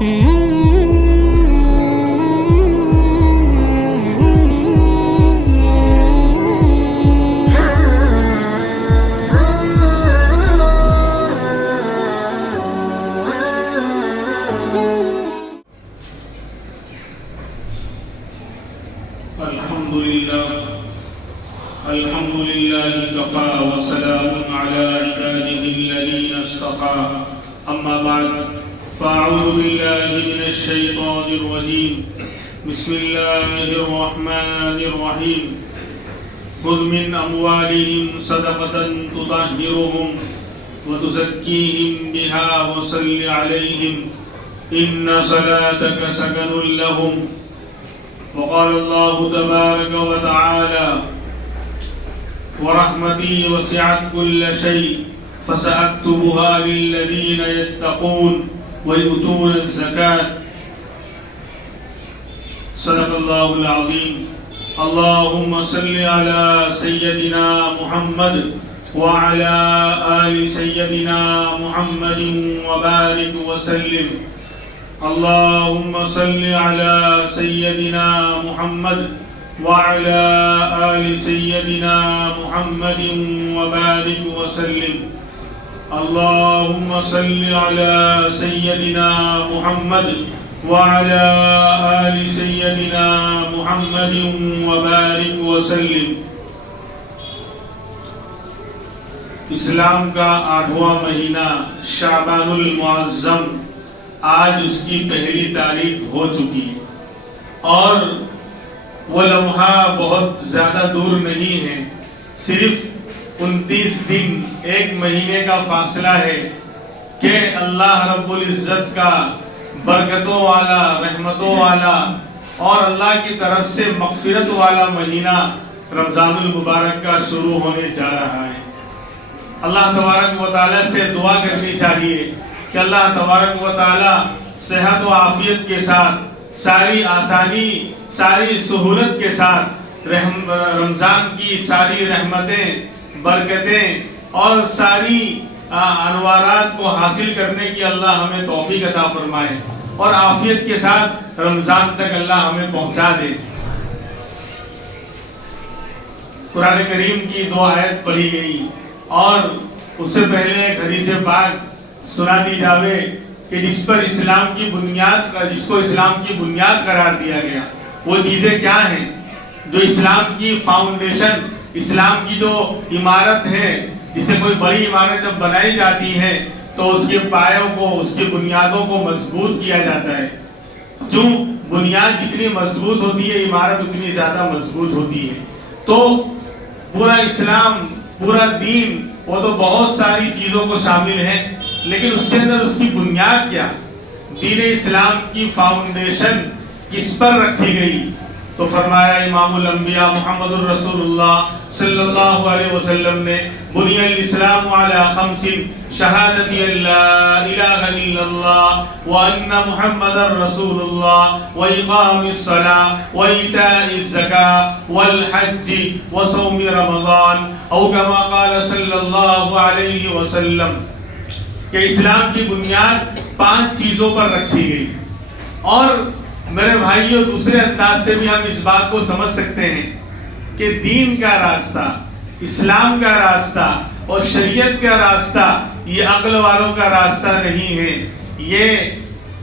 الحمد لله كفى وسلام على عباده الذين اصطفى أما بعد فأعوذ بالله من الشيطان الرجيم بسم الله الرحمن الرحيم خذ من أموالهم صدقة تطهرهم وتزكيهم بها وصل عليهم إن صلاتك سكن لهم وقال الله تبارك وتعالى ورحمتي وسعت كل شيء فسأكتبها للذين يتقون ويؤتون الزكاة صدق الله العظيم اللهم صل على سيدنا محمد وعلى آل سيدنا محمد وبارك وسلم اللهم صل على سيدنا محمد وعلى آل سيدنا محمد وبارك وسلم اللهم صل على سيدنا محمد وعلى آل سيدنا محمد وبارك وسلم. اسلام کا 8واں مہینہ شعبان المعظم آج اس کی پہلی تاریخ ہو چکی اور وہ لمحہ بہت زیادہ دور نہیں ہے، صرف 29 دن ایک مہینے کا فاصلہ ہے کہ اللہ رب العزت کا برکتوں والا، رحمتوں والا اور اللہ کی طرف سے مغفرت والا مہینہ رمضان المبارک کا شروع ہونے جا رہا ہے. اللہ تبارک و تعالیٰ سے دعا کرنی چاہیے کہ اللہ تبارک و تعالیٰ صحت و عافیت کے ساتھ، ساری آسانی، ساری سہولت کے ساتھ رمضان کی ساری رحمتیں، برکتیں اور ساری انوارات کو حاصل کرنے کی اللہ ہمیں توفیق عطا فرمائے اور عافیت کے ساتھ رمضان تک اللہ ہمیں پہنچا دے. قرآن کریم کی 2 آیت پڑھی گئی اور اس سے پہلے ایک حدیث پاک سنا دی جاوے کہ جس کو اسلام کی بنیاد قرار دیا گیا. وہ چیزیں کیا ہیں جو اسلام کی فاؤنڈیشن، اسلام کی جو عمارت ہے، جسے کوئی بڑی عمارت جب بنائی جاتی ہے تو اس کے پایوں کو، اس کی بنیادوں کو مضبوط کیا جاتا ہے. کیوں؟ بنیاد جتنی مضبوط ہوتی ہے عمارت اتنی زیادہ مضبوط ہوتی ہے. تو پورا اسلام، پورا دین وہ تو بہت ساری چیزوں کو شامل ہے، لیکن اس کے اندر اس کی بنیاد کیا؟ دین اسلام کی فاؤنڈیشن کس پر رکھی گئی؟ تو فرمایا امام الانبیاء محمد الرسول اللہ صلی اللہ علیہ وسلم نے بنی الاسلام علی 5 شہادت لا الہ الا اللہ وان محمد رسول اللہ واقام الصلاة وایتاء الزکاة والحج وصوم رمضان او کما قال صلی اللہ علیہ وسلم کہ اسلام کی بنیاد 5 چیزوں پر رکھی گئی. اور میرے بھائیوں دوسرے انداز سے بھی ہم اس بات کو سمجھ سکتے ہیں کہ دین کا راستہ، اسلام کا راستہ اور شریعت کا راستہ یہ عقل والوں کا راستہ نہیں ہے، یہ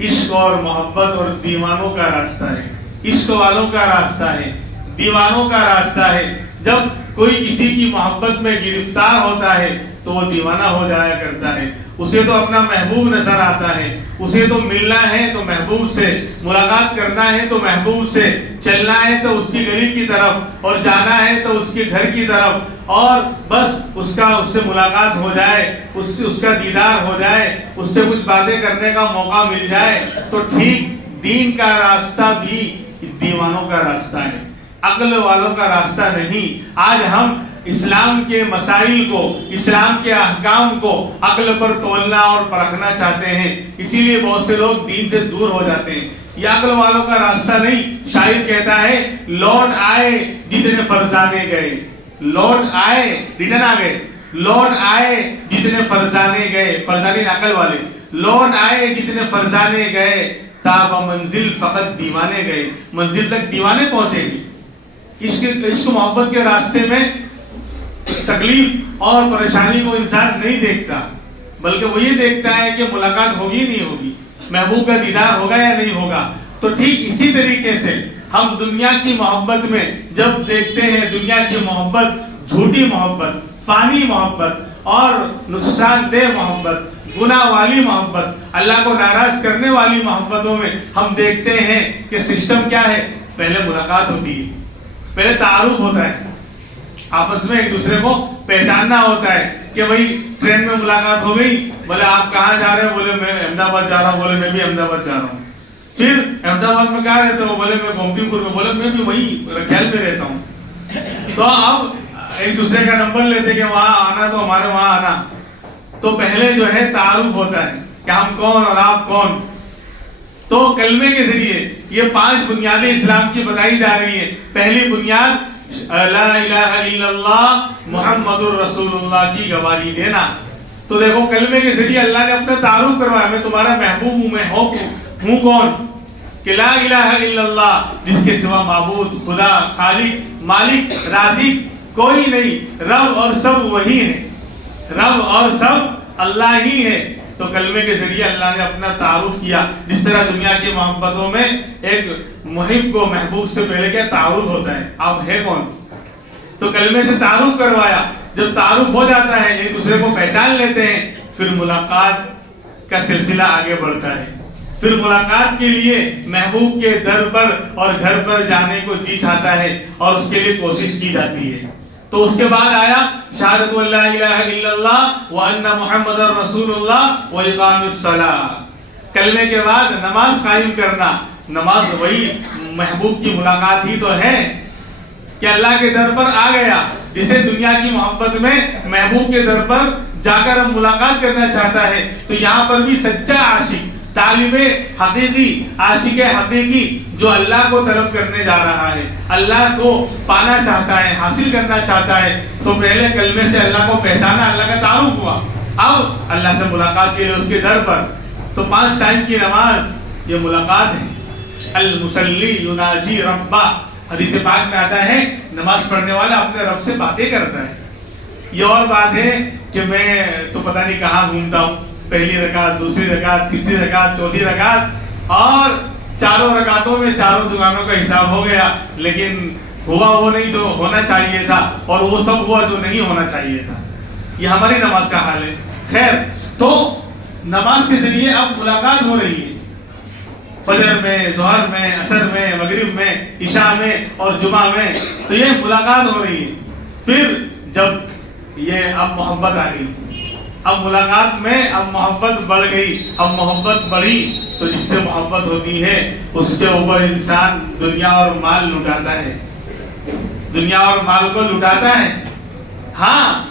عشق اور محبت اور دیوانوں کا راستہ ہے. عشق والوں کا راستہ ہے، دیوانوں کا راستہ ہے. جب کوئی کسی کی محبت میں گرفتار ہوتا ہے تو وہ دیوانہ ہو جایا کرتا ہے. اسے تو اپنا محبوب نظر آتا ہے، اسے تو ملنا ہے تو محبوب سے، ملاقات کرنا ہے تو محبوب سے، چلنا ہے تو اس کی گلی کی طرف اور جانا ہے تو اس کے گھر کی طرف، اور بس اس سے ملاقات ہو جائے، اس کا دیدار ہو جائے، اس سے کچھ باتیں کرنے کا موقع مل جائے. تو ٹھیک دین کا راستہ بھی دیوانوں کا راستہ ہے، عقل والوں کا راستہ نہیں. آج ہم اسلام کے مسائل کو، اسلام کے احکام کو عقل پر تولنا اور پرکھنا چاہتے ہیں، اسی لیے بہت سے لوگ دین سے دور ہو جاتے ہیں. یہ عقل والوں کا راستہ نہیں. شاعر کہتا ہے لوٹ آئے جتنے فرزانے گئے، لوٹ آئے ریٹرن آ گئے، لوٹ آئے جتنے فرزانے گئے. فرزانے عقل والے. لوٹ آئے جتنے فرزانے گئے، تاب منزل فقط دیوانے گئے، منزل تک دیوانے پہنچے گی۔ عشق محبت کے راستے میں تکلیف اور پریشانی کو انسان نہیں دیکھتا، بلکہ وہ یہ دیکھتا ہے کہ ملاقات ہوگی نہیں ہوگی، محبوب کا دیدار ہوگا یا نہیں ہوگا۔ تو ٹھیک اسی طریقے سے ہم دنیا کی محبت میں جب دیکھتے ہیں دنیا کی محبت، جھوٹی محبت، فانی محبت اور نقصان دہ محبت، گناہ والی محبت، اللہ کو ناراض کرنے والی محبتوں میں ہم دیکھتے ہیں کہ سسٹم کیا ہے، پہلے ملاقات ہوتی ہے، پہلے تعارف ہوتا ہے، آپس میں ایک دوسرے کو پہچاننا ہوتا ہے کہ بھائی ٹرین میں ملاقات ہو گئی، بولے آپ کہاں جا رہے ہیں، بولے میں احمد آباد جا رہا ہوں، بولے میں بھی احمد آباد جا رہا ہوں۔ پھر احمد آباد میں کہاں رہتے ہو، بولے میں گومتی پور میں، بولے میں بھی وہی رکھیال میں رہتا ہوں۔ تو اب ایک دوسرے کا نمبر لیتے کہ وہاں آنا تو ہمارے وہاں آنا۔ تو پہلے جو ہے تعارف ہوتا ہے کہ ہم کون اور آپ کون۔ تو کلمے کے ذریعے یہ 5 بنیادیں اسلام کی بتائی جا رہی ہیں۔ پہلی بنیاد لا الہ الا اللہ محمد الرسول اللہ کی گواہی دینا۔ تو دیکھو کلمے کے ذریعے اللہ نے اپنا تعارف کروایا، میں تمہارا محبوب ہوں، میں ہوں کون، کہ لا الہ الا اللہ، جس کے سوا معبود، خدا، خالق، مالک، رازق کوئی نہیں، رب اور سب وہی ہے، رب اور سب اللہ ہی ہے۔ تو کلمے کے ذریعے اللہ نے اپنا تعارف کیا۔ جس طرح دنیا کی محبتوں میں ایک محب کو محبوب سے پہلے کیا تعارف ہوتا ہے، آپ ہے کون، تو کلمے سے تعارف کروایا۔ جب تعارف ہو جاتا ہے، ایک دوسرے کو پہچان لیتے ہیں، پھر ملاقات کا سلسلہ آگے بڑھتا ہے۔ پھر ملاقات کے لیے محبوب کے در پر اور گھر پر جانے کو جی چاہتا ہے اور اس کے لیے کوشش کی جاتی ہے۔ تو اس کے بعد آیا شہادت لا الہ الا اللہ وان محمد رسول اللہ واقام الصلاۃ۔ کلمے کے بعد نماز قائم کرنا۔ نماز وہی محبوب کی ملاقات ہی تو ہے کہ اللہ کے در پر آ گیا، جسے دنیا کی محبت میں محبوب کے در پر جا کر ہم ملاقات کرنا چاہتا ہے۔ تو یہاں پر بھی سچا عاشق، طالب حقیقی، عاشق حقیقی جو اللہ کو طلب کرنے جا رہا ہے، اللہ کو پانا چاہتا ہے، حاصل کرنا چاہتا ہے، تو پہلے کلمے سے اللہ کو پہچانا، اللہ کا تعارف ہوا، اب اللہ سے ملاقات کے لیے اس کے در پر۔ تو 5 ٹائم کی نماز یہ ملاقات ہے۔ المصلی یناجی ربہ، حدیث پاک میں آتا ہے نماز پڑھنے والا اپنے رب سے باتیں کرتا ہے۔ یہ اور بات ہے کہ میں تو پتہ نہیں کہاں گھومتا ہوں، پہلی رکعت، دوسری رکعت، تیسری رکعت، چوتھی رکعت، اور چاروں رکعتوں میں چاروں دکانوں کا حساب ہو گیا، لیکن ہوا وہ نہیں جو ہونا چاہیے تھا، اور وہ سب ہوا جو نہیں ہونا چاہیے تھا۔ یہ ہماری نماز کا حال ہے۔ خیر، تو نماز کے ذریعے اب ملاقات ہو رہی ہے، فجر میں، ظہر میں، عصر میں، مغرب میں، عشاء میں اور جمعہ میں، تو یہ ملاقات ہو رہی ہے۔ پھر جب یہ اب محبت آ گئی، اب ملاقات میں اب محبت بڑھ گئی، اب محبت بڑھی تو جس سے محبت ہوتی ہے اس کے اوپر انسان دنیا اور مال لٹاتا ہے، دنیا اور مال کو لٹاتا ہے۔ ہاں،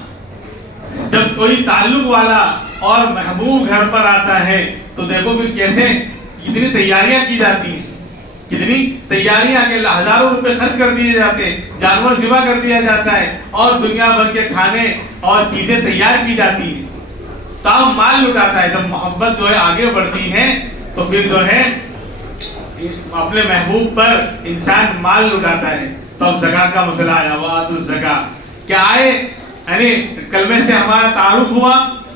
جب کوئی تعلق والا اور محبوب گھر پر آتا ہے تو دیکھو پھر کیسے کتنی تیاریاں کی جاتی ہیں، کتنی تیاریاں کہ ہزاروں روپے خرچ کر دیے جاتے ہیں، جانور ذبح کر دیا جاتا ہے، اور دنیا بھر کے کھانے اور چیزیں تیار کی جاتی ہیں، تاہم مال لٹاتا ہے۔ جب محبت جو ہے آگے بڑھتی ہے تو پھر جو ہے اپنے محبوب پر انسان مال لٹاتا ہے۔ تو اب زکات کا مسئلہ آیا، وآتوا الزکاۃ، کیا آئے یعنی کلمے سے ہمارا تعارف ہوا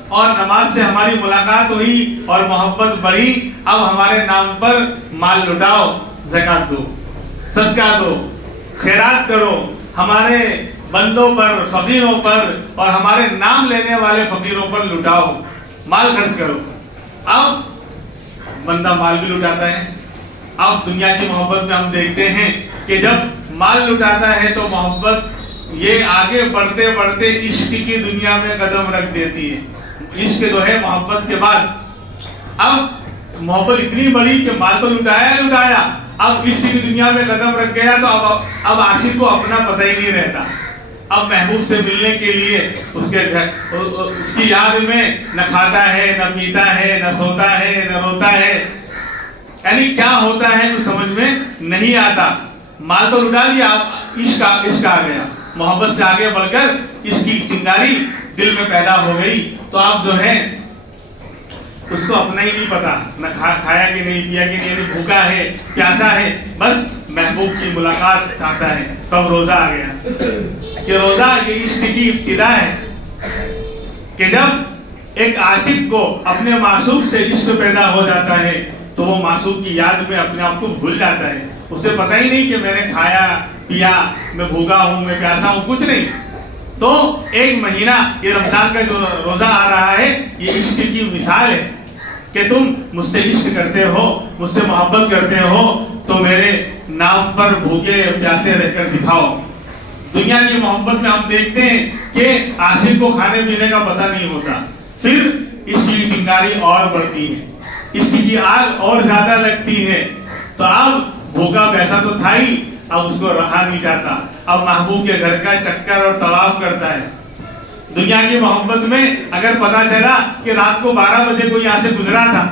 اور نماز سے ہماری ملاقات ہوئی اور محبت بڑھی، اب ہمارے نام پر مال لٹاؤ، زکات دو، صدقہ دو، خیرات کرو، ہمارے بندوں پر، فقیروں پر اور ہمارے نام لینے والے فقیروں پر لٹاؤ، مال خرچ کرو۔ اب بندہ مال بھی لٹاتا ہے۔ اب دنیا کی محبت میں ہم دیکھتے ہیں کہ جب مال لٹاتا ہے تو محبت یہ آگے بڑھتے بڑھتے عشق کی دنیا میں قدم رکھ دیتی ہے۔ عشق جو ہے محبت کے بعد، اب محبت اتنی بڑی کہ مال تو لٹایا، اب عشق کی دنیا میں قدم رکھ گیا تو اب عاشق کو اپنا پتہ ہی نہیں رہتا۔ اب محبوب سے ملنے کے لیے اس کے گھر، اس کی یاد میں نہ کھاتا ہے، نہ پیتا ہے، نہ سوتا ہے، نہ روتا ہے، یعنی کیا ہوتا ہے کچھ سمجھ میں نہیں آتا۔ مال تو لٹا لیا، اب عشق آ گیا، محبت سے آگے بڑھ کر اس کی چنگاری دل میں پیدا ہو گئی، تو آپ جو ہے اس کو اپنا ہی نہیں پتا، نہ کھایا کہ نہیں، پیا کہ نہیں، بھوکا ہے پیاسا ہے، بس محبوب کی ملاقات چاہتا ہے. تب روزہ آ گیا کہ روزہ یہ عشق کی ابتدا ہے کہ جب ایک عاشق کو اپنے معشوق سے عشق پیدا ہو جاتا ہے تو وہ معشوق کی یاد میں اپنے آپ کو بھول جاتا ہے. اسے پتہ ہی نہیں کہ میں نے کھایا پیا، میں بھوکا ہوں، میں پیاسا ہوں، کچھ نہیں. تو ایک مہینہ یہ رمضان کا جو روزہ آ رہا ہے یہ عشق کی مثال ہے کہ تم مجھ سے عشق کرتے ہو، مجھ سے محبت کرتے ہو تو میرے نام پر بھوکے پیاسے رہ کر دکھاؤ. دنیا کی محبت میں ہم دیکھتے ہیں کہ عاشق کو کھانے پینے کا پتہ نہیں ہوتا، پھر عشق کی چنگاری اور بڑھتی ہے، عشق کی آگ اور زیادہ لگتی ہے. تو اب بھوکا پیسہ تو تھا ہی، اب اس کو رہا نہیں جاتا، اب محبوب کے گھر کا چکر اور طواف کرتا ہے. دنیا کی محبت میں اگر پتا چلا کہ رات کو 12 بجے کوئی یہاں سے گزرا تھا،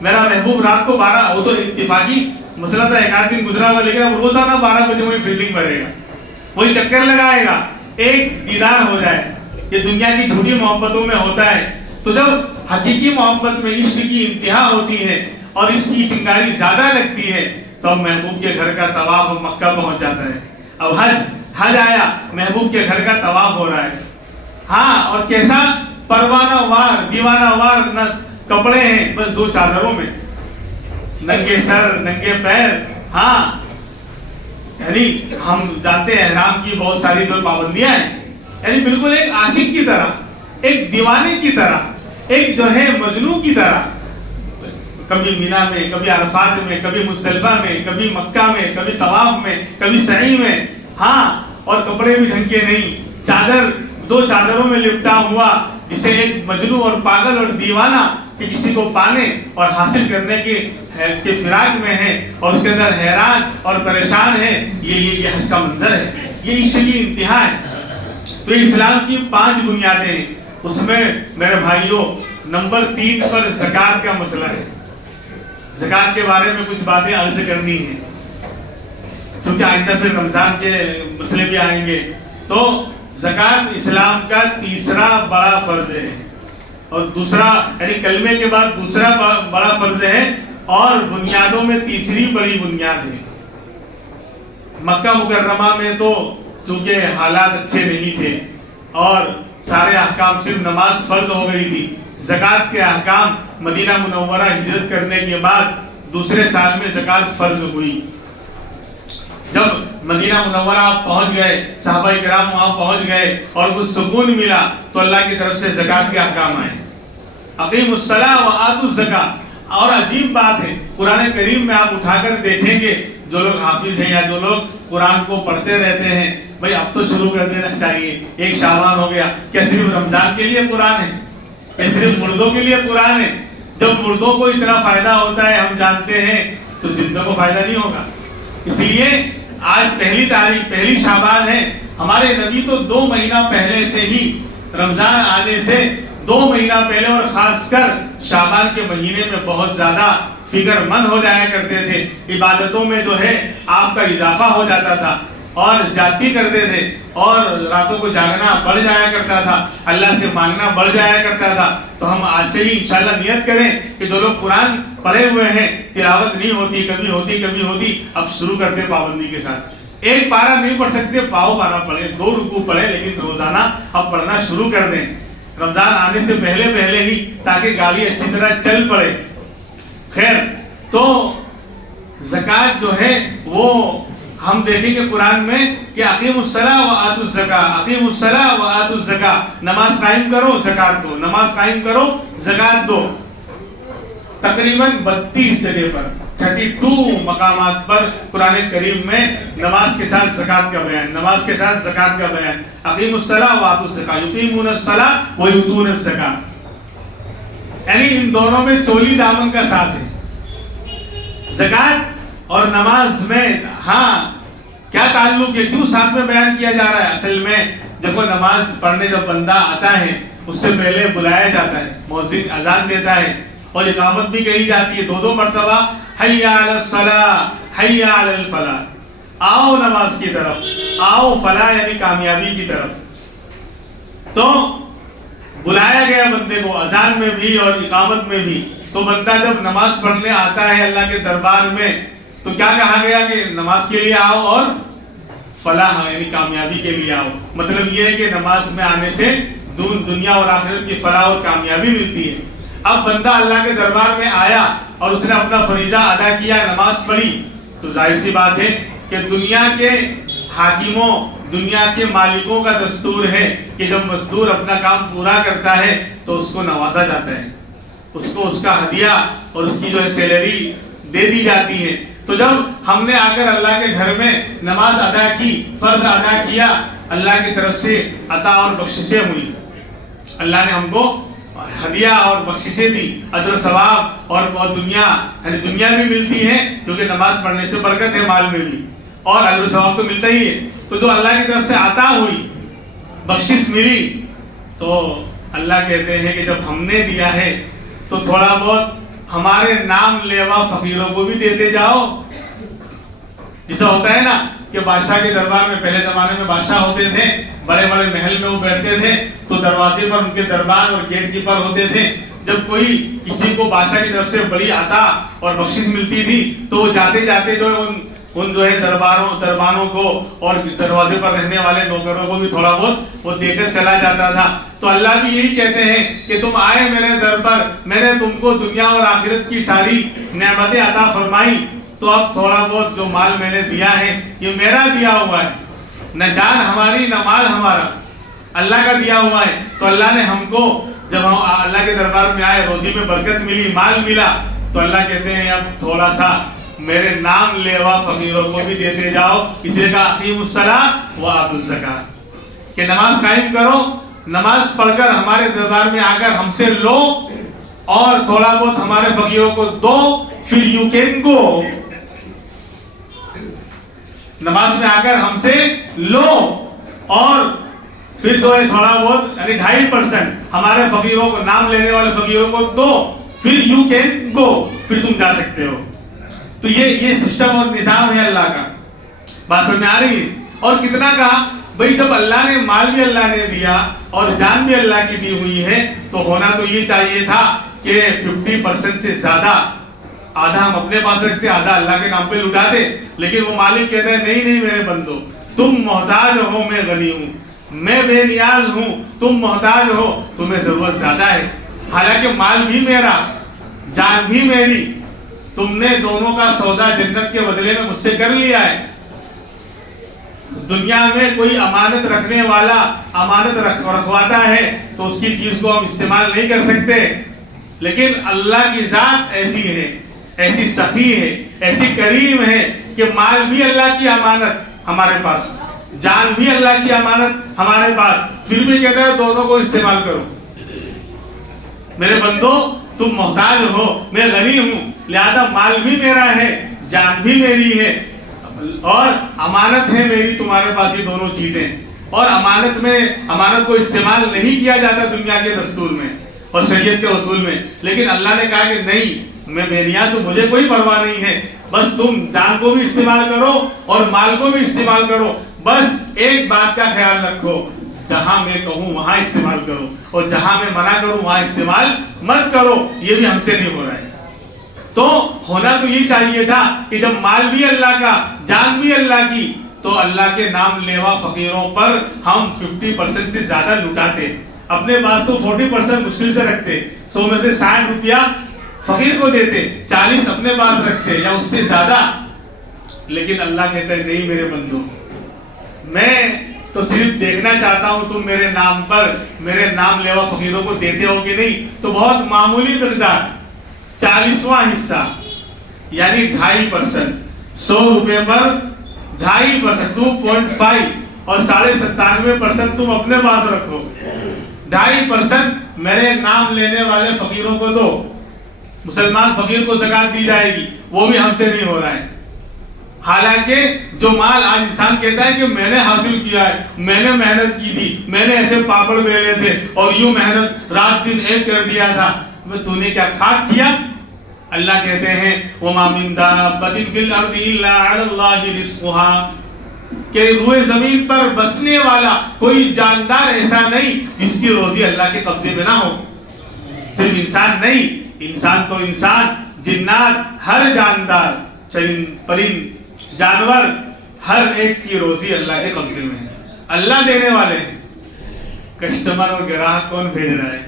میرا محبوب رات کو 12، وہ تو اتفاقی مسئلہ تھا، ایک آدھ دن گزرا ہوا، لیکن اب روزانہ 12 بجے وہی فیلڈنگ بھرے گا، وہی چکر لگائے گا، ایک دیدار ہو جائے. یہ دنیا کی جھوٹی محبتوں میں ہوتا ہے. تو جب حقیقی محبت میں عشق کی انتہا ہوتی ہے اور عشق کی چنگاری زیادہ لگتی ہے تو اب محبوب کے گھر کا طواف مکہ پہنچ جاتا ہے. اب حج آیا، محبوب کے گھر کا طواف ہو رہا ہے. ہاں، اور کیسا پروانہ وار دیوانہ وار نہ کپڑے ہیں، بس 2 چادروں میں، ننگے سر ننگے پیر. ہاں، یعنی ہم جانتے ہیں احرام کی بہت ساری جو پابندیاں ہیں، یعنی بالکل ایک عاشق کی طرح، ایک دیوانے کی طرح، ایک جو ہے مجنون کی طرح، کبھی مینا میں، کبھی عرفات میں، کبھی مزدلفہ میں، کبھی مکہ میں، کبھی طواف میں، کبھی سعی میں. ہاں، اور کپڑے بھی ڈھنگ کے نہیں، چادر 2 چادروں میں لپٹا ہوا، جسے ایک مجنون اور پاگل اور دیوانہ کہ کسی کو پانے اور حاصل کرنے کے فراق میں ہے اور اس کے اندر حیران اور پریشان ہے. یہ حج کا منظر ہے، یہ عشق کی انتہا ہے. تو اسلام کی 5 بنیادیں ہیں، اس میں میرے بھائیوں نمبر 3 پر زکوٰۃ کا مسئلہ ہے. زکوٰۃ کے بارے میں کچھ باتیں عرض کرنی ہیں کیونکہ آئندہ پھر رمضان کے مسئلے بھی آئیں گے. تو زکوٰۃ اسلام کا تیسرا بڑا فرض ہے، اور دوسرا یعنی کلمے کے بعد دوسرا بڑا فرض ہے، اور بنیادوں میں تیسری بڑی بنیاد ہے. مکہ مکرمہ میں تو چونکہ حالات اچھے نہیں تھے اور سارے احکام، صرف نماز فرض ہو گئی تھی. زکوٰۃ کے احکام مدینہ منورہ ہجرت کرنے کے بعد دوسرے سال میں زکوٰۃ فرض ہوئی. جب مدینہ منورہ آپ پہنچ گئے، صحابہ کرام وہاں پہنچ گئے اور کچھ سکون ملا تو اللہ کی طرف سے زکوٰۃ کے احکام آئے. اقیموا الصلاۃ وآتوا الزکاۃ. اور عجیب بات ہے، قرآن کریم میں آپ اٹھا کر دیکھیں گے، جو لوگ حافظ ہیں یا جو لوگ قرآن کو پڑھتے رہتے ہیں، بھائی اب تو شروع کر دینا چاہیے. ایک شعبان ہو گیا، کیا صرف رمضان کے لیے قرآن ہے؟ کیا صرف مردوں کے لیے قرآن ہے؟ جب مردوں کو اتنا فائدہ ہوتا ہے ہم جانتے ہیں تو زندوں کو فائدہ نہیں ہوگا. اس لیے آج پہلی تاریخ، پہلی شعبان ہے. ہمارے نبی تو 2 مہینہ پہلے سے ہی، رمضان آنے سے 2 مہینہ پہلے اور خاص کر شعبان کے مہینے میں بہت زیادہ فکر مند ہو جایا کرتے تھے. عبادتوں میں جو ہے آپ کا اضافہ ہو جاتا تھا اور زیادتی کرتے تھے، اور راتوں کو جاگنا بڑھ جایا کرتا تھا، اللہ سے مانگنا بڑھ جایا کرتا تھا. تو ہم آج سے ہی انشاءاللہ نیت کریں کہ جو لوگ قرآن پڑھے ہوئے ہیں، تلاوت نہیں ہوتی، کبھی ہوتی، اب شروع کرتے پابندی کے ساتھ. ایک پارہ نہیں پڑھ سکتے، پاؤ پارہ پڑھیں، 2 رکوع پڑھیں، لیکن روزانہ اب پڑھنا شروع کر دیں رمضان آنے سے پہلے ہی، تاکہ گاڑی اچھی طرح چل پڑے. خیر، تو زکوٰۃ جو ہے وہ ہم دیکھیں گے قرآن میں کہ اقیموا الصلاۃ وآتوا الزکاۃ، اقیموا الصلاۃ وآتوا الزکاۃ. نماز قائم کرو، زکوٰۃ دو، نماز قائم کرو، زکوٰۃ دو. تقریباً 32 جگہ پر، 32 مقامات پر قرآن کریم میں نماز کے ساتھ زکوٰۃ کا بیان، نماز کے ساتھ زکوٰۃ کا بیان. اقیموا الصلاۃ وآتوا الزکاۃ، یقیمون الصلاۃ ویؤتون الزکاۃ. یعنی ان دونوں میں چولی دامن کا ساتھ ہے. زکوٰۃ اور نماز میں ہاں کیا تعلق ہے، کیوں ساتھ میں بیان کیا جا رہا ہے؟ اصل میں دیکھو، نماز پڑھنے جب بندہ آتا ہے اس سے پہلے بلایا جاتا ہے، مؤذن اذان دیتا ہے اور اقامت بھی کہی جاتی ہے 2 مرتبہ، حی علی الصلاۃ حی علی الفلاح. آؤ نماز کی طرف، آؤ فلاح یعنی کامیابی کی طرف. تو بلایا گیا بندے کو اذان میں بھی اور اقامت میں بھی. تو بندہ جب نماز پڑھنے آتا ہے اللہ کے دربار میں تو کیا کہا گیا کہ نماز کے لیے آؤ اور فلاح یعنی کامیابی کے لیے آؤ. مطلب یہ ہے کہ نماز میں آنے سے دنیا اور آخرت کی فلاح اور کامیابی ملتی ہے. اب بندہ اللہ کے دربار میں آیا اور اس نے اپنا فریضہ ادا کیا, نماز پڑھی, تو ظاہر سی بات ہے کہ دنیا کے حاکموں, دنیا کے مالکوں کا دستور ہے کہ جب مزدور اپنا کام پورا کرتا ہے تو اس کو نوازا جاتا ہے, اس کو اس کا ہدیہ اور اس کی جو ہے سیلری دے دی جاتی ہے. تو جب ہم نے آ کر اللہ کے گھر میں نماز ادا کی, فرض ادا کیا, اللہ کی طرف سے عطا اور بخششیں ہوئی, اللہ نے ہم کو ہدیہ اور بخششیں دی, اجر و ثواب اور دنیا یعنی دنیا بھی ملتی ہے کیونکہ نماز پڑھنے سے برکت ہے مال میں بھی, اور اجر و ثواب تو ملتا ہی ہے. تو جو اللہ کی طرف سے عطا ہوئی, بخشش ملی, تو اللہ کہتے ہیں کہ جب ہم نے دیا ہے تو تھوڑا بہت ہمارے نام لیوا فقیروں کو بھی دیتے جاؤ. جیسا ہوتا ہے نا کہ بادشاہ کے دربار میں پہلے زمانے میں بادشاہ ہوتے تھے, بڑے بڑے محل میں وہ بیٹھتے تھے, تو دروازے پر ان کے دربار اور گیٹ کیپر ہوتے تھے. جب کوئی کسی کو بادشاہ کی طرف سے بڑی عطا اور بخشش ملتی تھی تو وہ جاتے جاتے جو ہے ان جو ہے دربانوں کو اور دروازے پر رہنے والے نوکروں کو بھی تھوڑا بہت وہ دے کر چلا جاتا تھا. تو اللہ بھی یہی کہتے ہیں کہ تم آئے میرے در پر, میں نے تم کو دنیا اور آخرت کی ساری نعمتیں عطا فرمائی, تو اب تھوڑا بہت جو مال میں نے دیا ہے یہ میرا دیا ہوا ہے, نہ جان ہماری نہ مال ہمارا, اللہ کا دیا ہوا ہے. تو اللہ نے ہم کو جب ہم اللہ کے دربار میں آئے, روزی میں برکت ملی, مال ملا, تو اللہ کہتے ہیں اب تھوڑا سا میرے نام لیوا فقیروں کو بھی دیتے جاؤ. اس لیے کہا اقیموا الصلاۃ وآتوا الزکاۃ کہ نماز قائم کرو, نماز پڑھ کر ہمارے دربار میں آ کر ہم سے لو اور تھوڑا بہت ہمارے فقیروں کو دو, پھر یو کین گو. نماز میں آ کر ہم سے لو اور پھر جو ہے تھوڑا بہت یعنی 2.5% ہمارے فقیروں کو, نام لینے والے فقیروں کو دو, پھر یو کین گو, پھر تم جا سکتے ہو. تو یہ سسٹم اور نظام ہے اللہ کا. بات سمجھ میں آ رہی ہے؟ اور کتنا کہا بھئی جب اللہ نے مال بھی اللہ نے دیا اور جان بھی اللہ کی دی ہوئی ہے تو ہونا تو یہ چاہیے تھا کہ 50% سے زیادہ, آدھا ہم اپنے پاس رکھتے, آدھا اللہ کے نام پہ لٹاتے. لیکن وہ مالک کہتا ہے نہیں میرے بندو, تم محتاج ہو, میں غنی ہوں, میں بے نیاز ہوں, تم محتاج ہو, تمہیں ضرورت زیادہ ہے. حالانکہ مال بھی میرا, جان بھی میری, تم نے دونوں کا سودا جنت کے بدلے میں مجھ سے کر لیا ہے. دنیا میں کوئی امانت رکھنے والا امانت رکھواتا ہے تو اس کی چیز کو ہم استعمال نہیں کر سکتے, لیکن اللہ کی ذات ایسی ہے, ایسی سخی ہے, ایسی کریم ہے کہ مال بھی اللہ کی امانت ہمارے پاس, جان بھی اللہ کی امانت ہمارے پاس, پھر بھی کہتا ہے دونوں کو استعمال کرو. میرے بندو تم محتاج ہو, میں غنی ہوں, لہذا مال بھی میرا ہے, جان بھی میری ہے, اور امانت ہے میری تمہارے پاس, یہ دونوں چیزیں. اور امانت کو استعمال نہیں کیا جاتا دنیا کے دستور میں اور شریعت کے اصول میں, لیکن اللہ نے کہا کہ نہیں, میں بے نیاز ہوں, مجھے کوئی پرواہ نہیں ہے, بس تم جان کو بھی استعمال کرو اور مال کو بھی استعمال کرو, بس ایک بات کا خیال رکھو, جہاں میں کہوں وہاں استعمال کرو اور جہاں میں منع کروں وہاں استعمال مت کرو. یہ بھی ہم سے نہیں ہو رہا ہے. تو ہونا تو یہ چاہیے تھا کہ جب مال بھی اللہ کا, جان بھی اللہ کی, تو اللہ کے نام لیوا فقیروں پر ہم 50% سے زیادہ لٹاتے. اپنے پاس تو 40% مشکل سے رکھتے, 100 میں سے 60 روپیہ فقیر کو دیتے, 40 اپنے پاس رکھتے یا اس سے زیادہ. لیکن اللہ کہتا ہے نہیں میرے بندو, میں تو صرف دیکھنا چاہتا ہوں تم میرے نام پر, میرے نام لیوا فقیروں کو دیتے ہو کہ نہیں. تو بہت معمولی مقدار, 40واں حصہ یعنی 2.5%, 100 روپے پر 2.5%, 2.5 اور 97.5% تم اپنے پاس رکھو, 2.5% میرے نام لینے والے فقیروں کو دو. مسلمان فقیر کو زکات دی جائے گی, وہ بھی ہم سے نہیں ہو رہا ہے. حالانکہ جو مال آج انسان کہتا ہے کہ میں نے حاصل کیا ہے, میں نے محنت کی تھی, میں نے ایسے پاپڑ بیلے تھے اور یوں محنت رات دن ایک کر دیا تھا, تو نے کیا خاک کیا؟ اللہ کہتے ہیں وَمَا مِن دَابَّةٍ فِي الْأَرْضِ إِلَّا عَلَى اللَّهِ رِزْقُهَا کہ روئے زمین پر بسنے والا کوئی جاندار ایسا نہیں جس کی روزی اللہ کے قبضے میں نہ ہو. صرف انسان نہیں، انسان تو انسان، جنات، ہر جاندار، چرند پرند، جانور، ہر ایک کی روزی اللہ کے قبضے میں ہے. اللہ دینے والے ہیں. کسٹمر اور گراہک کون بھیج رہا ہے؟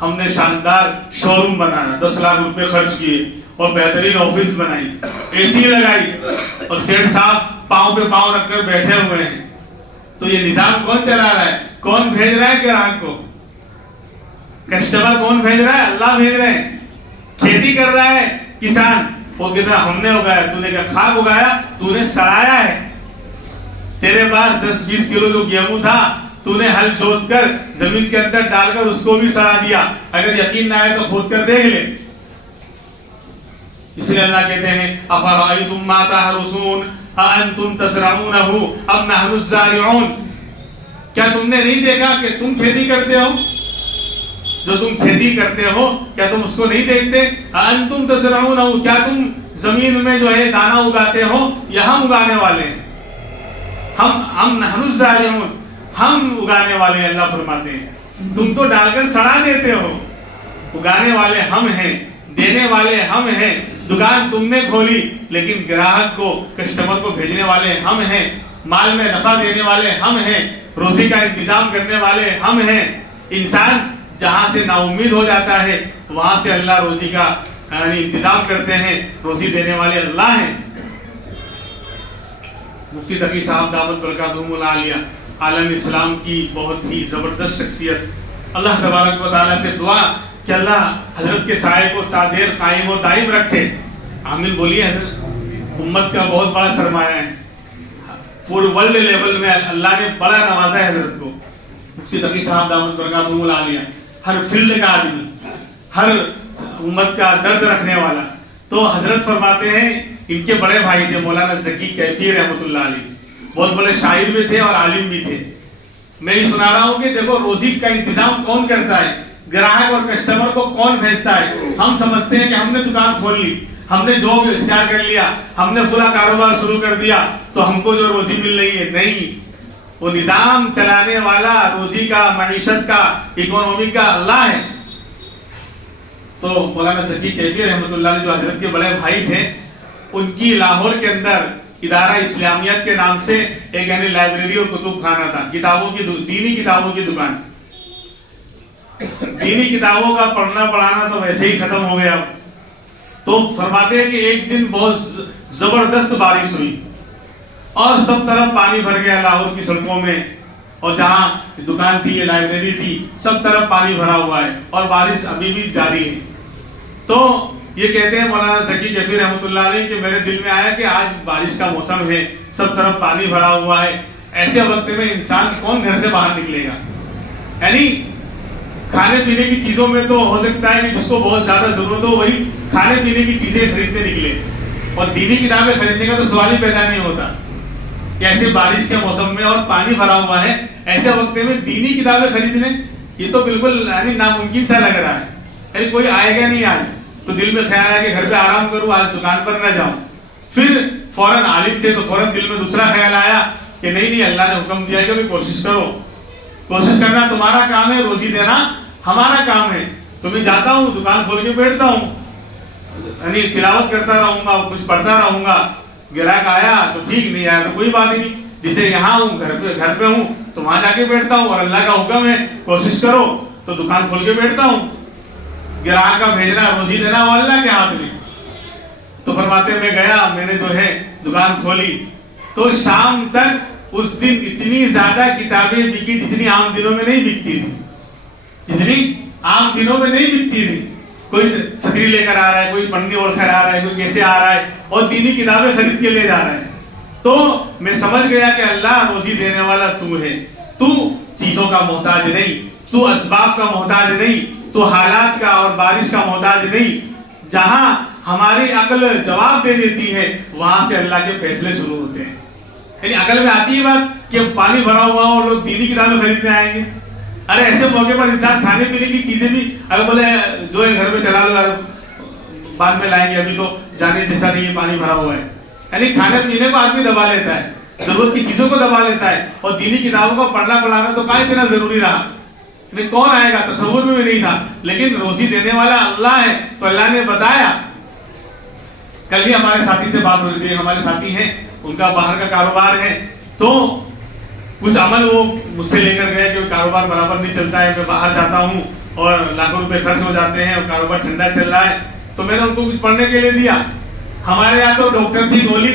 ہم نے شاندار شو روم بنایا، 10 لاکھ روپے خرچ کیے اور بہترین آفس بنائی، اے سی لگائی، اور سیٹ صاحب پاؤں پہ پاؤں رکھ کر بیٹھے ہوئے ہیں. تو یہ نظام کون چلا رہا ہے؟ کون بھیج رہا ہے گراہک کو؟ کسٹمر کون بھیج رہا ہے؟ اللہ بھیج رہے ہیں. کھیتی کر رہا ہے کسان، وہ کہتا ہے ہم نے اگایا، تو نے کہا کھاک اگایا، تو نے سڑایا ہے. تیرے پاس 10-20 کلو جو گیہوں تھا، تو نے ہل جوت کر زمین کے اندر ڈال کر اس کو بھی سڑا دیا. اگر یقین نہ آئے تو کھود کر دیکھ لے. اس لیے اللہ کہتے ہیں افرأیتم ما تحرثون اانتم تزرعونہ ام نحن الزارعون. کیا تم نے نہیں دیکھا کہ تم کھیتی کرتے ہو؟ جو تم کھیتی کرتے ہو کیا تم اس کو نہیں دیکھتے؟ انتم تزرعونہ، کیا تم زمین میں جو ہے دانا اگاتے ہو یا ہم اگانے والے ہیں؟ ہم نحن الزارعون، ہم اگانے والے ہیں. اللہ فرماتے ہیں تم تو ڈال کر سڑا دیتے ہو. اگانے والے ہم ہیں، دینے والے ہم ہیں. دکان تم نے کھولی لیکن گراہک کو، کسٹمر کو بھیجنے والے ہم ہیں. مال میں نفع دینے والے ہم ہیں. روزی کا انتظام کرنے والے ہم ہیں. انسان جہاں سے نا امید ہو جاتا ہے وہاں سے اللہ روزی کا انتظام کرتے ہیں. روزی دینے والے اللہ ہیں. مفتی تقی صاحب دعوت برکاتہم العالیہ، عالم اسلام کی بہت ہی زبردست شخصیت. اللہ تبارک و تعالیٰ سے دعا کہ اللہ حضرت کے سائے کو تا دیر قائم و دائم رکھے. آمین بولیے. حضرت امت کا بہت بڑا سرمایہ ہے. پورے ورلڈ لیول میں اللہ نے بڑا نوازا ہے حضرت کو. مفتی تقی صاحب دعوت برکاتہم العالیہ، ہر فیلڈ کا آدمی، ہر امت کا درد رکھنے والا. تو حضرت فرماتے ہیں ان کے بڑے بھائی تھے مولانا ذکی کیفی رحمۃ اللہ علیہ، بہت بڑے شاعر بھی تھے اور عالم بھی تھے. میں یہ سنا رہا ہوں کہ دیکھو روزی کا انتظام کون کرتا ہے، گراہک اور کسٹمر کو کون بھیجتا ہے. ہم سمجھتے ہیں کہ ہم نے دکان کھول لی، ہم نے جاب اختیار کر لیا، ہم نے پورا کاروبار شروع کر دیا تو ہم کو جو روزی مل رہی ہے. نہیں، وہ نظام چلانے والا، روزی کا، معیشت کا، اکانومی کا اللہ ہے. تو مولانا ذکی کیفی رحمۃ اللہ علیہ جو حضرت کے بڑے بھائی تھے، ان کی لاہور کے اندر ادارہ اسلامیت کے نام سے ایک یعنی لائبریری اور کتب خانہ تھا. کتابوں کی دینی کتابوں کی دکان. دینی کتابوں کا پڑھنا پڑھانا تو ویسے ہی ختم ہو گیا. تو فرماتے ہیں کہ ایک دن بہت زبردست بارش ہوئی اور سب طرف پانی بھر گیا لاہور کی سڑکوں میں، اور جہاں دکان تھی، یہ لائبریری تھی، سب طرف پانی بھرا ہوا ہے اور بارش ابھی بھی جاری ہے. تو یہ کہتے ہیں مولانا ذکی کیفی رحمۃ اللہ علیہ کہ میرے دل میں آیا کہ آج بارش کا موسم ہے، سب طرف پانی بھرا ہوا ہے، ایسے وقت میں انسان کون گھر سے باہر نکلے گا؟ یعنی کھانے پینے کی چیزوں میں تو ہو سکتا ہے کہ جس کو بہت زیادہ ضرورت ہو وہی کھانے پینے کی چیزیں خریدنے نکلے، اور دینی کتابیں خریدنے کا تو سوال ہی پیدا نہیں ہوتا. کہ ایسے بارش کے موسم میں اور پانی بھرا ہوا ہے، ایسے وقت میں دینی کتابیں خریدنے، یہ تو بالکل یعنی ناممکن سا لگ رہا ہے. یعنی کوئی آئے گا نہیں آج. تو دل میں خیال ہے کہ گھر پہ آرام کروں، آج دکان پر نہ جاؤں. پھر فوراً عالم تھے تو فوراً دل میں دوسرا خیال آیا کہ نہیں اللہ نے حکم دیا کہ کوشش کرو. کوشش کرنا تمہارا کام ہے، روزی دینا ہمارا کام ہے. تو میں جاتا ہوں، دکان کھول کے بیٹھتا ہوں، یعنی تلاوت کرتا رہوں گا، کچھ پڑھتا رہوں گا. گراہک آیا تو ٹھیک، نہیں آیا تو کوئی بات نہیں. جسے یہاں ہوں، گھر پہ ہوں تو وہاں جا کے بیٹھتا ہوں، اور اللہ کا حکم ہے کوشش کرو تو دکان کھول کے بیٹھتا ہوں. گراہک کا بھیجنا، روزی دینا وہ اللہ کے ہاتھ میں. تو فرماتے میں گیا، میں نے جو ہے دکان کھولی تو شام تک اس دن اتنی زیادہ کتابیں بکی جتنی عام دنوں میں نہیں بکتی تھی. جتنی عام دنوں میں نہیں بکتی تھی. کوئی چھتری لے کر آ رہا ہے، کوئی پنی اوڑھ کر آ رہا ہے، کوئی کیسے آ رہا ہے، اور دینی کتابیں خرید کے لے جا رہا ہے. تو میں سمجھ گیا کہ اللہ روزی دینے والا تو ہے. تو چیزوں کا محتاج نہیں، تو اسباب کا محتاج نہیں، تو حالات کا اور بارش کا محتاج نہیں. جہاں ہماری عقل جواب دے دیتی ہے وہاں سے اللہ کے فیصلے شروع ہوتے ہیں. یعنی عقل میں آتی ہے بات کہ پانی بھرا ہوا اور لوگ دینی کتابیں خریدنے آئیں گے. ارے ایسے موقع پر انسان کھانے پینے کی چیزیں بھی اگر بولے جو ہے گھر میں چلا لو، بعد میں لائیں گے، ابھی تو جانے جیسا نہیں ہے، پانی بھرا ہوا ہے. یعنی کھانے پینے کو آدمی دبا لیتا ہے. ضرورت کی چیزوں کو دبا لیتا ہے، اور دینی کتابوں کو پڑھنا تو کہاں اتنا ضروری رہا؟ کون آئے گا؟ تصور میں بھی نہیں تھا، لیکن روزی دینے والا اللہ ہے تو اللہ نے بتایا۔ کل ہی ہمارے ساتھی سے بات ہو رہی تھی، ہمارے ساتھی ہیں، ان کا باہر کا کاروبار ہے، تو کچھ عمل وہ مجھ سے لے کر گئے کہ کاروبار برابر نہیں چلتا ہے، میں باہر جاتا ہوں اور لاکھوں روپے خرچ ہو جاتے ہیں اور کاروبار ٹھنڈا چل رہا ہے، تو میں نے ان کو کچھ پڑھنے کے لیے دیا۔ ہمارے یہاں تو ڈاکٹر کی گولی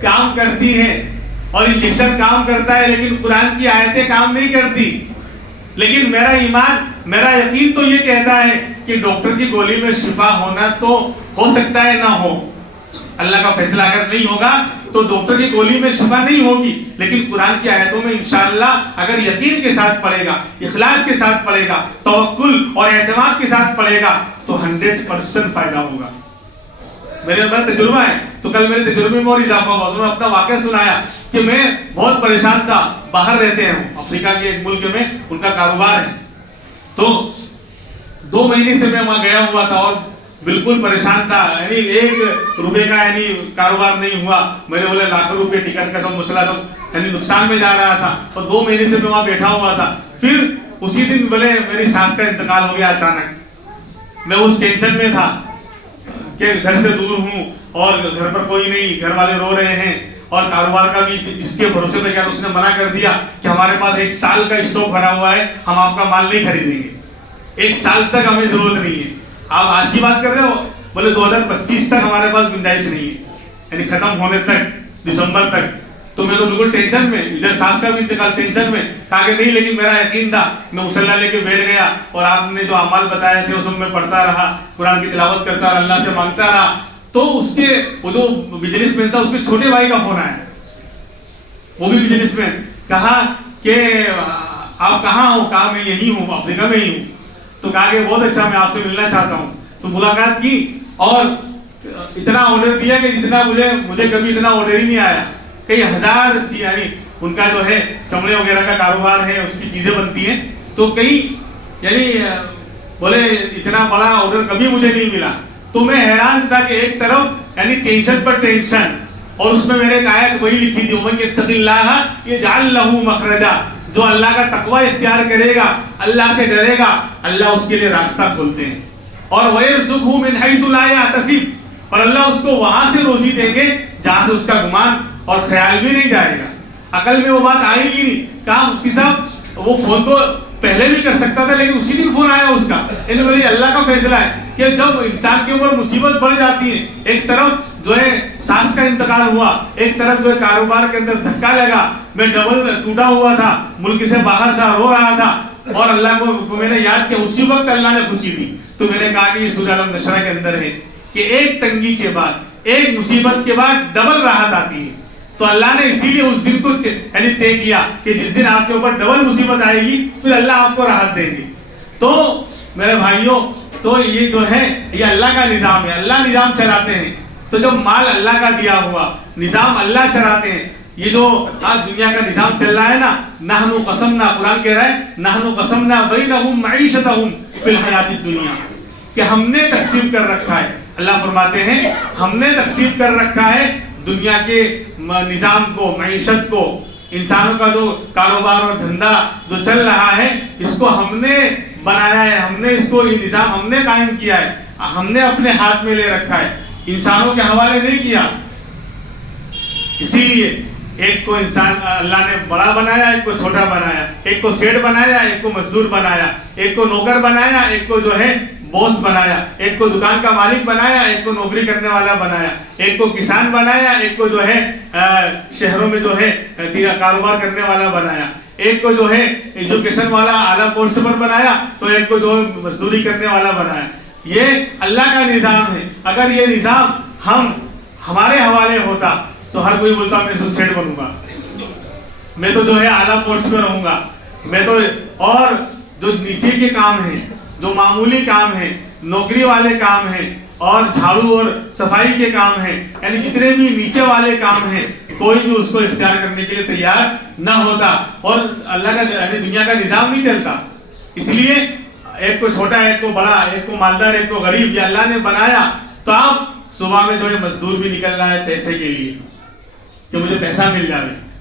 کام کرتی ہے اور انجیکشن کام کرتا ہے، لیکن قرآن کی آیتیں کام نہیں کرتی۔ لیکن میرا ایمان، میرا یقین تو یہ کہتا ہے کہ ڈاکٹر کی گولی میں شفا ہونا تو ہو سکتا ہے نہ ہو، اللہ کا فیصلہ اگر نہیں ہوگا تو ڈاکٹر کی گولی میں شفا نہیں ہوگی، لیکن قرآن کی آیتوں میں انشاءاللہ اگر یقین کے ساتھ پڑھے گا، اخلاص کے ساتھ پڑھے گا، توکل اور اعتماد کے ساتھ پڑھے گا تو 100% فائدہ ہوگا۔ میرے اندر تجربہ ہے، تو کل میرے تجربے میں اور اضافہ ہوا، انہوں نے اپنا واقعہ سنایا کہ میں بہت پریشان تھا، باہر رہتے ہیں، افریقہ کے ایک ملک میں ان کا کاروبار ہے، تو 2 مہینے سے میں وہاں گیا ہوا تھا اور بالکل پریشان تھا، یعنی 1 روپے کا یعنی کاروبار نہیں ہوا، میرے بولے لاکھوں روپے ٹکٹ کا سب مسئلہ سب یعنی نقصان میں جا رہا تھا، اور 2 مہینے سے میں وہاں بیٹھا ہوا تھا۔ پھر اسی دن بولے میری ساس کا انتقال ہو گیا اچانک، میں اس ٹینشن میں تھا کہ گھر سے دور ہوں اور گھر پر کوئی نہیں، گھر والے رو رہے ہیں، اور کاروبار کا بھی جس کے بھروسے پہ کیا، تو اس نے منع کر دیا کہ ہمارے پاس 1 سال کا اسٹاک بھرا ہوا ہے، ہم آپ کا مال نہیں خریدیں گے، 1 سال تک ہمیں ضرورت نہیں ہے۔ آپ آج کی بات کر رہے ہو، بولے 2025 تک ہمارے پاس گنجائش نہیں ہے، یعنی ختم ہونے تک، دسمبر تک۔ تو میں تو بالکل ٹینشن میں، ادھر ساس کا بھی انتقال، ٹینشن میں، کہا کہ نہیں، لیکن میرا یقین تھا، میں مصلی لے کے بیٹھ گیا اور آپ نے جو اعمال بتائے تھے اس میں پڑھتا رہا، قرآن کی تلاوت کرتا رہا، اللہ سے مانگتا رہا۔ تو اس کے وہ جو بزنس مین تھا، اس کے چھوٹے بھائی کا فون آیا، وہ بھی بزنس مین، کہا کہ آپ کہاں ہو؟ کہا میں یہی ہوں، افریقہ میں ہی ہوں۔ تو کہا کہ بہت اچھا، میں آپ سے ملنا چاہتا ہوں۔ تو ملاقات کی اور اتنا آرڈر دیا کہ جتنا مجھے کبھی اتنا آرڈر ہی نہیں آیا، کئی ہزار، یعنی ان کا جو ہے چمڑے وغیرہ کا کاروبار ہے، اس کی چیزیں بنتی ہیں، تو کئی یعنی بولے اتنا بڑا آرڈر کبھی مجھے نہیں ملا۔ تو میں حیران تھا کہ ایک طرف یعنی ٹینشن پر ٹینشن، اور اس میں میں نے ایک آیت وہی لکھی تھی، وَمَن يَتَّقِ اللَّهَ يَجْعَل لَّهُ مَخْرَجًا، جو اللہ کا تقوی اختیار کرے گا، اللہ سے ڈرے گا، اللہ اس کے لیے راستہ کھولتے ہیں، اور وَيَرْزُقْهُ مِنْ حَيْثُ لَا يَحْتَسِبُ، اور اللہ اس کو وہاں سے روزی دیں گے جہاں سے اس کا گمان اور خیال بھی نہیں جائے گا۔ عقل میں وہ بات آئی ہی نہیں۔ کہا مفتی صاحب وہ فون تو پہلے بھی کر سکتا تھا، لیکن اسی دن فون آیا اس کا، یعنی میری اللہ کا فیصلہ ہے کہ جب انسان کے اوپر مصیبت بڑھ جاتی ہے، ایک طرف جو ہے ساس کا انتقال ہوا، ایک طرف جو ہے کاروبار کے اندر دھکا لگا، میں ڈبل ٹوٹا ہوا تھا، ملک سے باہر تھا، رو رہا تھا، اور اللہ کو میں نے یاد کیا، اسی وقت اللہ نے خوشی دی۔ تو میں نے کہا کہ یہ سورہ النشرہ کے اندر ہے کہ ایک تنگی کے بعد، ایک مصیبت کے بعد ڈبل راحت آتی ہے۔ تو اللہ نے اسی لیے اس دن کو یعنی طے کیا کہ جس دن آپ کے اوپر ڈبل مصیبت آئے گی، پھر اللہ آپ کو راحت دیں گے۔ تو میرے بھائیوں، تو یہ جو ہے یہ اللہ کا نظام ہے، اللہ نظام چلاتے ہیں۔ تو جب مال اللہ کا دیا ہوا، نظام اللہ چلاتے ہیں، یہ جو آج دنیا کا نظام چل رہا ہے نا، نحن قسمنا، قرآن کہہ رہا ہے نحن قسمنا بینہم معیشتہم فی الحیات الدنیا، کہ ہم نے تقسیم کر رکھا ہے، اللہ فرماتے ہیں ہم نے تقسیم کر رکھا ہے دنیا کے نظام کو، معیشت کو، انسانوں کا جو کاروبار اور دھندا جو چل رہا ہے، اس کو ہم نے بنایا ہے، ہم نے اس کو، یہ نظام ہم نے قائم کیا ہے، ہم نے اپنے ہاتھ میں لے رکھا ہے، انسانوں کے حوالے نہیں کیا۔ اسی لیے ایک کو انسان اللہ نے بڑا بنایا، ایک کو چھوٹا بنایا، ایک کو سیٹ بنایا، ایک کو مزدور بنایا، ایک کو نوکر بنایا، ایک کو جو ہے بوس بنایا، ایک کو دکان کا مالک بنایا، ایک کو نوکری کرنے والا بنایا، ایک کو کسان بنایا، ایک کو جو ہے شہروں میں جو ہے کاروبار کرنے والا بنایا، ایک کو جو ہے ایجوکیشن والا اعلیٰ پوسٹ پر بنایا، تو ایک کو جو ہے مزدوری کرنے والا بنایا۔ یہ اللہ کا نظام ہے۔ اگر یہ نظام ہمارے حوالے ہوتا تو ہر کوئی بولتا میں سوسائڈ بنوں گا، میں تو جو ہے اعلیٰ پوسٹ پہ رہوں گا، میں تو، اور جو نیچے کے کام ہیں، جو معمولی کام ہیں، نوکری والے کام ہیں، اور جھاڑو اور صفائی کے کام ہیں، یعنی جتنے بھی نیچے والے کام ہیں، کوئی بھی اس کو اختیار کرنے کے لیے تیار نہ ہوتا، اور اللہ کا یعنی دنیا کا نظام نہیں چلتا۔ اس لیے ایک کو چھوٹا، ایک کو بڑا، ایک کو مالدار، ایک کو غریب، یہ اللہ نے بنایا۔ تو آپ صبح میں جو ہے مزدور بھی نکل رہا ہے پیسے کے لیے کہ مجھے پیسہ مل جائے،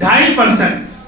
2.5%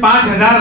5,000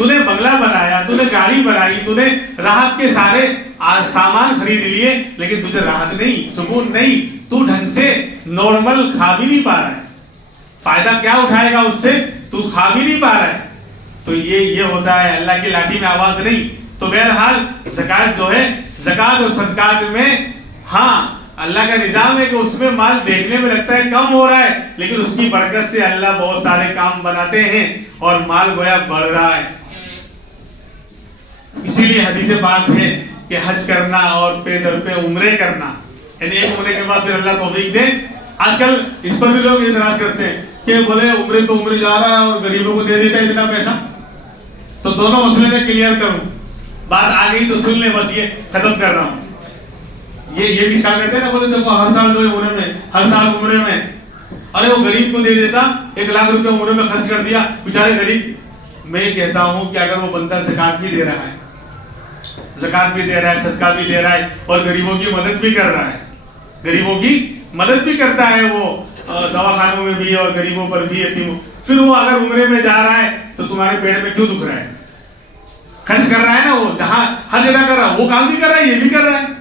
تو نے بنگلہ بنایا, تو نے گاڑی بنائی, تو نے راحت کے سارے سامان خرید لیے, لیکن تجھے راحت نہیں, سکون نہیں, تو ڈھنگ سے نارمل کھا بھی نہیں پا رہا ہے. فائدہ کیا اٹھائے گا اس سے؟ تو کھا بھی نہیں پا رہا ہے. تو یہ ہوتا ہے اللہ کی لاٹھی میں آواز نہیں. تو بہرحال زکات جو ہے, زکات اور صدقات میں ہاں اللہ کا نظام ہے کہ اس میں مال دیکھنے میں لگتا ہے کم ہو رہا ہے, لیکن اس کی برکت سے اللہ بہت سارے کام بناتے ہیں اور مال گویا بڑھ رہا ہے. اسی لیے حدیث پاک ہے کہ حج کرنا اور پے در پہ عمرے کرنا, یعنی ایک عمرے کے بعد پھر اللہ توفیق دے. آج کل اس پر بھی لوگ اعتراض کرتے ہیں کہ بولے عمرے پہ عمرے جا رہا ہے اور غریبوں کو دے دیتا ہے اتنا پیسہ. تو دونوں مسئلے میں کلیئر کروں, بات آ گئی تو سن لیں, بس یہ ختم کر رہا ہوں. یہ بھی اشکال کرتے ہیں نا, بولے دیکھو ہر سال جو ہے عمرے میں, ہر سال عمرے میں, ارے وہ غریب کو دے دیتا, 1 لاکھ روپے عمرے میں خرچ کر دیا بیچارے غریب. میں یہ کہتا ہوں کہ اگر وہ بندہ زکات بھی دے رہا ہے, زکات بھی دے رہا ہے, صدقہ بھی دے رہا ہے اور غریبوں کی مدد بھی کر رہا ہے, غریبوں کی مدد بھی کرتا ہے وہ دواخانوں میں بھی اور غریبوں پر بھی, یتیموں, پھر وہ اگر عمرے میں جا رہا ہے تو تمہارے پیٹ میں کیوں دکھ رہا ہے؟ خرچ کر رہا ہے نا, وہ جہاں ہر جگہ کر رہا ہے, وہ کام بھی کر رہا ہے, یہ بھی کر رہا ہے.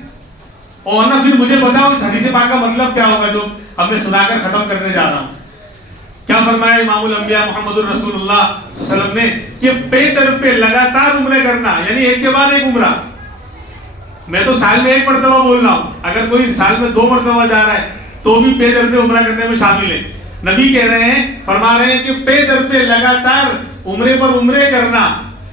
اور نہ پھر مجھے بتاؤ اس حدیث پاک کا مطلب کیا ہوگا جو اب میں سنا کر ختم کرنے جا رہا ہوں. کیا فرمایا امام الانبیاء محمد الرسول اللہ صلی اللہ علیہ وسلم نے کہ پے در پہ لگاتار عمرے کرنا, یعنی ایک کے بعد ایک عمرہ. میں تو سال میں 1 مرتبہ بول رہا ہوں, اگر کوئی سال میں 2 مرتبہ جا رہا ہے تو بھی پے در پہ عمرہ کرنے میں شامل ہے. نبی کہہ رہے ہیں, فرما رہے ہیں کہ پے در پہ لگاتار عمرے پر عمرے کرنا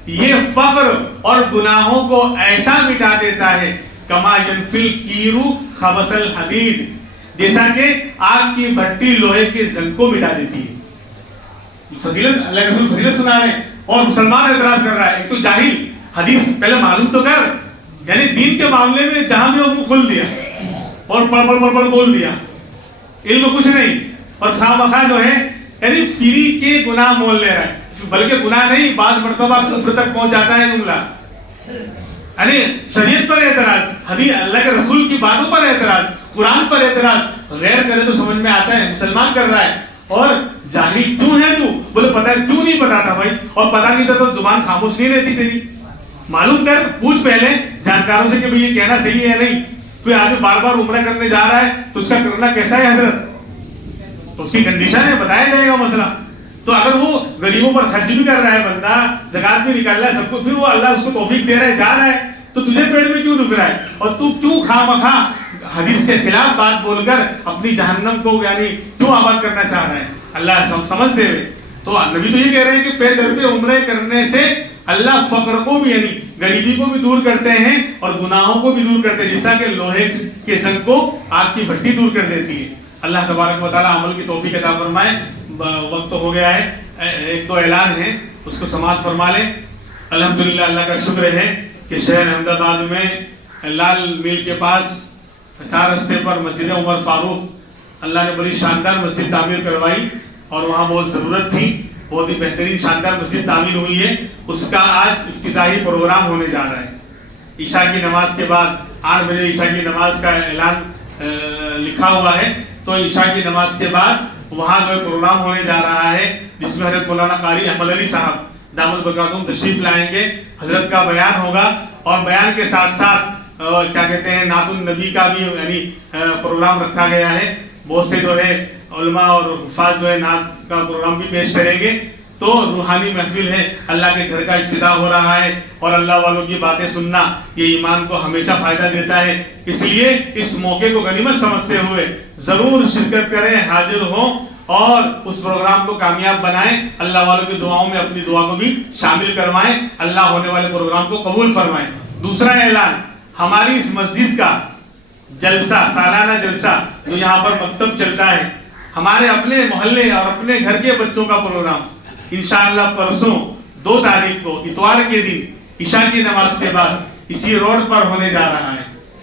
یہ فقر اور گناہوں کو ایسا مٹا دیتا ہے کما ینفل کیرو خبث الحدید, جیسا کہ آگ کی بھٹی لوہے کے زنگ کو مٹا دیتی ہے. فضیلت, اللہ کے رسول فضیلت سنا رہے ہیں اور مسلمان اعتراض کر رہا ہے. ایک تو جاہل, حدیث پہلے معلوم تو کر, یعنی دین کے معاملے میں جہاں بھی وہ منہ کھول دیا اور پڑھ بول دیا, علم کچھ نہیں, اور خواہ مخواہ جو ہے یعنی فری کے گناہ مول لے رہا ہے. بلکہ گناہ نہیں, بعض مرتبہ کفر تک پہنچ جاتا ہے جملہ. یعنی شریعت پر اعتراض, حدیث اللہ کے رسول کی باتوں پر اعتراض, قرآن پر اعتراض. غیر کرے تو سمجھ میں آتا ہے, مسلمان کر رہا ہے. اور جاہل کیوں ہے تو بولے پتہ کیوں نہیں پتا تھا بھائی, اور پتہ نہیں تھا تو زبان خاموش نہیں رہتی تیری. معلوم کر, پوچھ پہلے جانکاروں سے کہ بھئی یہ کہنا صحیح ہے نہیں. کوئی آدمی بار بار عمرہ کرنے جا رہا ہے تو اس کا کرنا کیسا ہے حضرت, تو اس کی کنڈیشن ہے, بتایا جائے گا مسئلہ. تو اگر وہ غریبوں پر خرچ بھی کر رہا ہے بندہ, زکات بھی نکال رہا ہے سب کو, پھر وہ اللہ اس کو توفیق دے رہا ہے, جا رہا ہے, تو تجھے پیٹ میں کیوں دکھ رہا ہے؟ اور تو کیوں خواہ مخواہ حدیث کے خلاف بات بول کر اپنی جہنم کو یعنی کیوں آباد کرنا چاہ رہا ہے؟ اللہ سمجھتے ہوئے تو نبی تو یہ کہہ رہے ہیں کہ پے در پہ عمرے کرنے سے اللہ فقر کو بھی یعنی غریبی کو بھی دور کرتے ہیں اور گناہوں کو بھی دور کرتے ہیں, جس طرح کہ لوہے کے زنگ کو آگ کی بھٹی دور کر دیتی ہے. اللہ تبارک و تعالی عمل کی توفیق عطا فرمائے. وقت تو ہو گیا ہے, 1-2 اعلان ہیں اس کو سماعت فرما لیں. الحمدللہ اللہ کا شکر ہے کہ شہر احمد آباد میں لال میل کے پاس 4 رستے پر مسجد عمر فاروق اللہ نے بڑی شاندار مسجد تعمیر کروائی اور وہاں بہت ضرورت تھی. بہت ہی بہترین شاندار مسجد تعمیر ہوئی ہے. اس کا آج افتتاحی پروگرام ہونے جا رہا ہے. عشاء کی نماز کے بعد 8 بجے عشاء کی نماز کا اعلان لکھا ہوا ہے, تو عشاء کی نماز کے بعد وہاں جو پروگرام ہونے جا رہا ہے جس میں حضرت مولانا قاری احمد علی صاحب دامت برکاتہم تشریف لائیں گے. حضرت کا بیان ہوگا اور بیان کے ساتھ ساتھ کیا کہتے ہیں نعت النبی کا بھی یعنی پروگرام رکھا گیا ہے. بہت سے جو ہے علماء اور حفاظ جو ہے نعت کا پروگرام بھی پیش کریں گے. تو روحانی محفل ہے, اللہ کے گھر کا افتتاح ہو رہا ہے اور اللہ والوں کی باتیں سننا یہ ایمان کو ہمیشہ فائدہ دیتا ہے. اس لیے اس موقع کو غنیمت سمجھتے ہوئے ضرور شرکت کریں, حاضر ہوں اور اس پروگرام کو کامیاب بنائیں. اللہ والوں کی دعاؤں میں اپنی دعا کو بھی شامل کروائیں. اللہ ہونے والے پروگرام کو قبول فرمائیں. دوسرا اعلان, ہماری اس مسجد کا جلسہ, سالانہ جلسہ جو یہاں پر مکتب چلتا ہے, ہمارے اپنے محلے اور اپنے گھر کے بچوں کا پروگرام انشاءاللہ پرسوں 2 تاریخ کو اتوار کے دن عشاء کی نماز کے بعد اسی روڈ پر ہونے جا رہا ہے.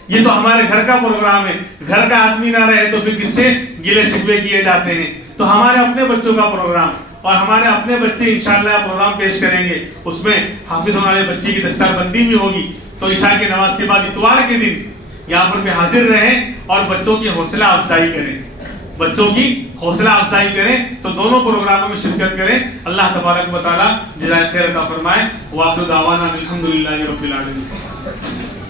یہ تو ہمارے گھر کا پروگرام ہے, گھر کا آدمی نہ رہے تو پھر کس سے گلے شکوے کیے جاتے ہیں. تو ہمارے اپنے بچوں کا پروگرام اور ہمارے اپنے بچے انشاءاللہ پروگرام پیش کریں گے. اس میں حافظ ہونے والے بچے کی دستار بندی بھی ہوگی. تو عشاء کی نماز کے بعد اتوار کے دن یہاں پر بھی حاضر رہیں اور بچوں کی حوصلہ افزائی کریں. بچوں کی حوصلہ افزائی کریں تو دونوں پروگراموں میں شرکت کریں. اللہ تبارک و تعالیٰ جزائے خیر عطا فرمائے. وآخر دعوانا الحمدللہ رب العالمین.